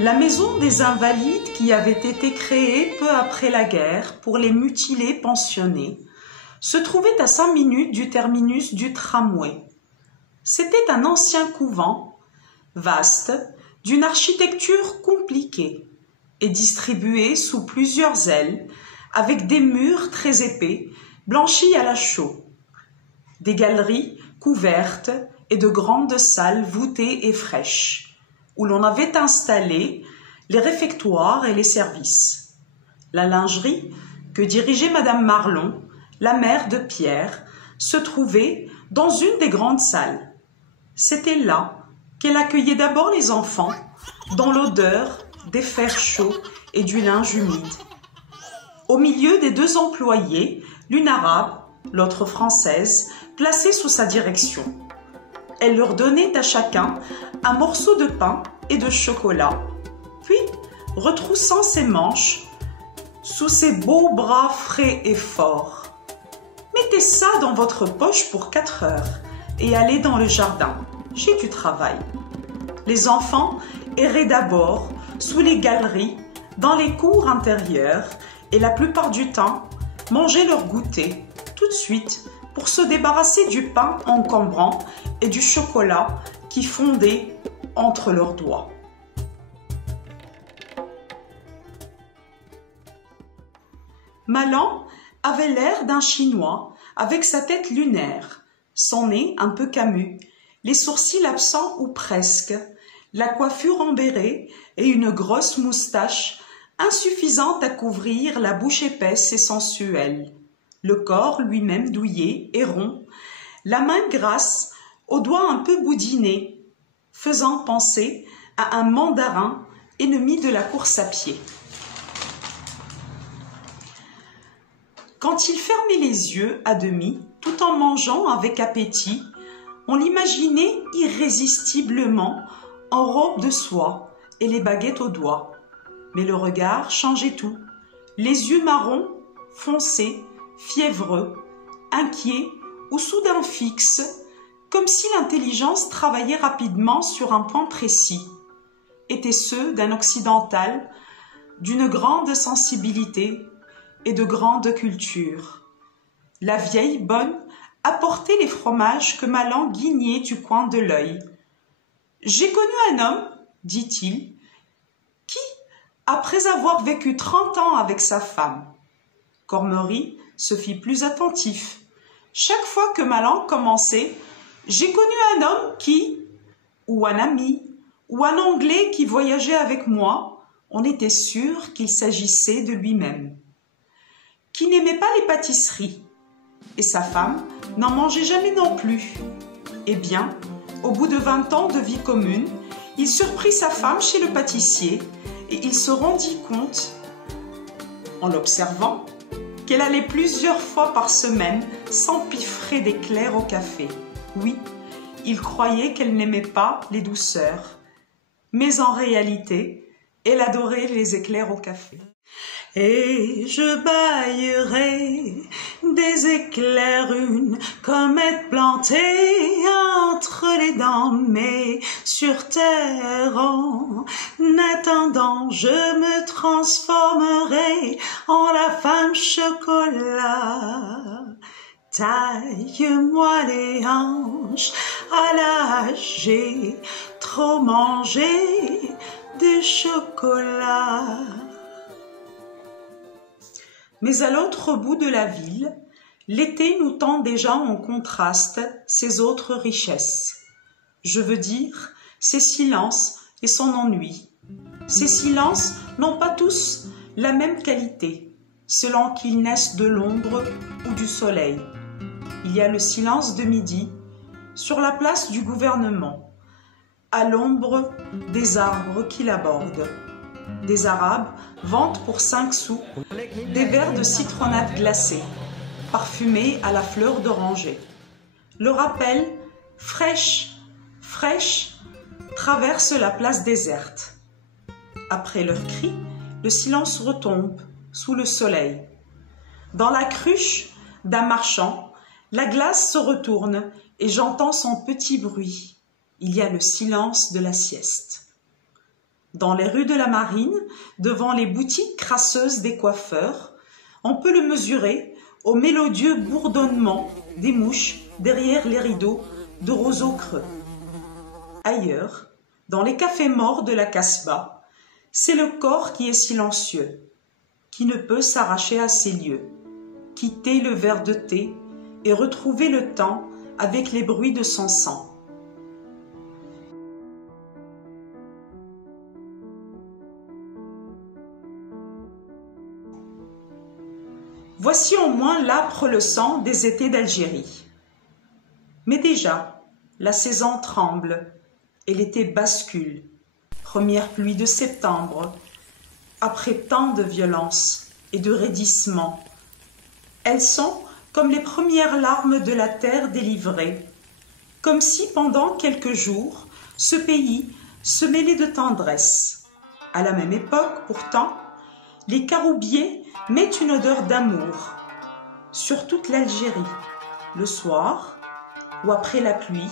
La maison des Invalides, qui avait été créée peu après la guerre pour les mutilés pensionnés, se trouvait à 5 minutes du terminus du tramway. C'était un ancien couvent, vaste, d'une architecture compliquée et distribué sous plusieurs ailes, avec des murs très épais, blanchis à la chaux, des galeries couvertes et de grandes salles voûtées et fraîches, où l'on avait installé les réfectoires et les services. La lingerie, que dirigeait Madame Marlon, la mère de Pierre, se trouvait dans une des grandes salles. C'était là qu'elle accueillait d'abord les enfants, dans l'odeur des fers chauds et du linge humide. Au milieu des 2 employées, l'une arabe, l'autre française, placée sous sa direction. Elle leur donnait à chacun un morceau de pain et de chocolat. Puis, retroussant ses manches, sous ses beaux bras frais et forts, mettez ça dans votre poche pour 4 heures et allez dans le jardin. J'ai du travail. Les enfants erraient d'abord sous les galeries, dans les cours intérieures et la plupart du temps mangeaient leur goûter tout de suite pour se débarrasser du pain encombrant et du chocolat qui fondait entre leurs doigts. Malan avait l'air d'un Chinois avec sa tête lunaire, son nez un peu camus, les sourcils absents ou presque, la coiffure embérée et une grosse moustache insuffisante à couvrir la bouche épaisse et sensuelle, le corps lui-même douillet et rond, la main grasse aux doigts un peu boudinés, faisant penser à un mandarin ennemi de la course à pied. Quand il fermait les yeux à demi, tout en mangeant avec appétit, on l'imaginait irrésistiblement en robe de soie et les baguettes aux doigts. Mais le regard changeait tout. Les yeux marrons, foncés, fiévreux, inquiets ou soudain fixes, comme si l'intelligence travaillait rapidement sur un point précis, étaient ceux d'un occidental, d'une grande sensibilité et de grande culture. La vieille bonne apportait les fromages que Malan guignait du coin de l'œil. « J'ai connu un homme, dit-il, qui, après avoir vécu 30 ans avec sa femme, » Cormery se fit plus attentif. Chaque fois que Malan commençait, « J'ai connu un homme qui, ou un ami, ou un Anglais qui voyageait avec moi, on était sûr qu'il s'agissait de lui-même. » Qui n'aimait pas les pâtisseries, et sa femme n'en mangeait jamais non plus. Eh bien, au bout de 20 ans de vie commune, il surprit sa femme chez le pâtissier et il se rendit compte, en l'observant, qu'elle allait plusieurs fois par semaine s'empiffrer d'éclairs au café. Oui, il croyait qu'elle n'aimait pas les douceurs, mais en réalité, elle adorait les éclairs au café. Et je baillerai des éclairs une comète plantée entre les dents, mais sur terre en attendant je me transformerai en la femme chocolat. Taille-moi les hanches à l'âge, j'ai trop mangé de chocolat. Mais à l'autre bout de la ville, l'été nous tend déjà en contraste ses autres richesses. Je veux dire, ses silences et son ennui. Ces silences n'ont pas tous la même qualité, selon qu'ils naissent de l'ombre ou du soleil. Il y a le silence de midi, sur la place du gouvernement, à l'ombre des arbres qui l'abordent. Des Arabes vendent pour 5 sous des verres de citronnade glacée, parfumés à la fleur d'oranger. Le rappel « fraîche, fraîche » traverse la place déserte. Après leurs cris, le silence retombe sous le soleil. Dans la cruche d'un marchand, la glace se retourne et j'entends son petit bruit. Il y a le silence de la sieste. Dans les rues de la Marine, devant les boutiques crasseuses des coiffeurs, on peut le mesurer au mélodieux bourdonnement des mouches derrière les rideaux de roseaux creux. Ailleurs, dans les cafés morts de la Casbah, c'est le corps qui est silencieux, qui ne peut s'arracher à ces lieux, quitter le verre de thé et retrouver le temps avec les bruits de son sang. Voici au moins l'âpre leçon des étés d'Algérie. Mais déjà, la saison tremble et l'été bascule. Première pluie de septembre, après tant de violence et de raidissement. Elles sont comme les premières larmes de la terre délivrée, comme si pendant quelques jours, ce pays se mêlait de tendresse. À la même époque, pourtant, les caroubiers mettent une odeur d'amour sur toute l'Algérie. Le soir, ou après la pluie,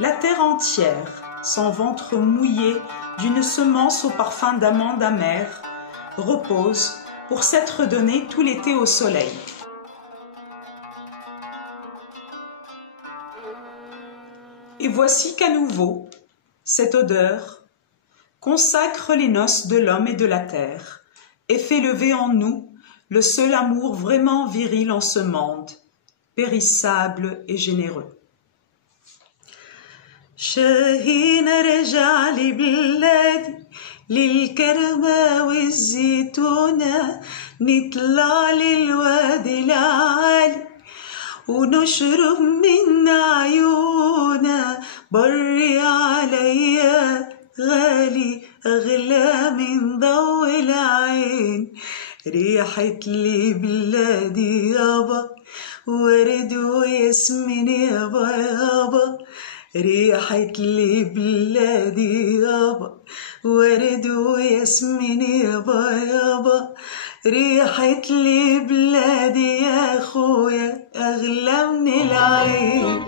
la terre entière, son ventre mouillé d'une semence au parfum d'amande amère, repose pour s'être donné tout l'été au soleil. Et voici qu'à nouveau, cette odeur consacre les noces de l'homme et de la terre, et fait lever en nous le seul amour vraiment viril en ce monde, périssable et généreux. شاهين رجع لي بلادي للكرمة والزيتونة نطلع للوادي العالي ونشرب من عيونة بري عليا غالي أغلى من ضوء العين ريحة لي بلادي يابا ورد وياسمين يابا يابا ريحة لي بلادي يابا ورد وياسمين يابا يابا ريحة لي بلادي يا أخويا أغلى من العين